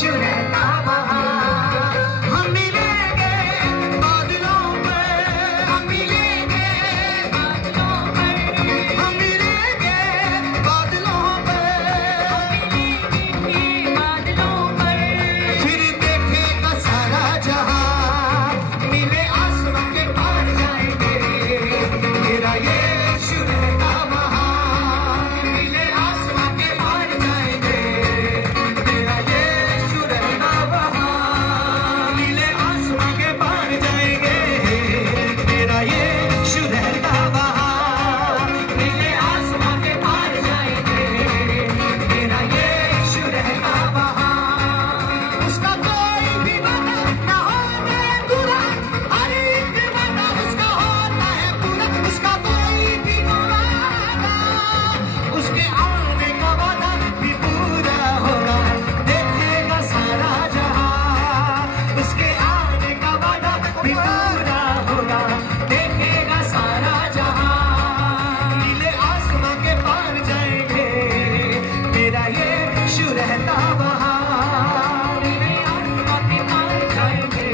यीशु रहता वहाँ। हम मिलेंगे बादलों पे, हम मिलेंगे बादलों पे, हम मिलेंगे बादलों पे, हम मिलेंगे बादलों पे। फिर देखेगा सारा जहां, नीले आसमां के पार जाएंगे। मेरा यीशु रहता वहाँ, नीले आसमां के पार जाएंगे। मेरा यीशु रहता वहाँ, नीले आसमां के पार जाएंगे। मेरा यीशु रहता वहाँ, नीले आसमां के पार जाएंगे। मेरा यीशु रहता वहाँ। उसका कोई भी वादा ना होने बुरा, हर एक वादा उसका होता है पूरा। उसका कोई भी वादा, उसके आने का वादा भी पूरा होगा। देखेगा सारा जहां, उसके आने का वादा भी पूरा होगा। देखेगा सारा जहां, नीले आसमां के पार जाएंगे। मेरा यीशु रहता वहाँ, नीले आसमां के पार जाएंगे।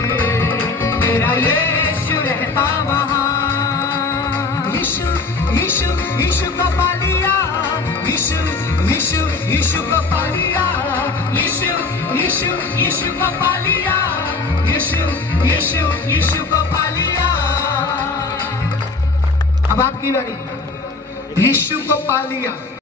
मेरा यीशु रहता वहाँ। यीशु यीशु यीशु को पा लिया, यीशु यीशु यीशु को पा लिया, यीशु यीशु यीशु को पा लिया, यीशु यीशु यीशु को पा लिया। अब आपकी बारी। यीशु को पा लिया।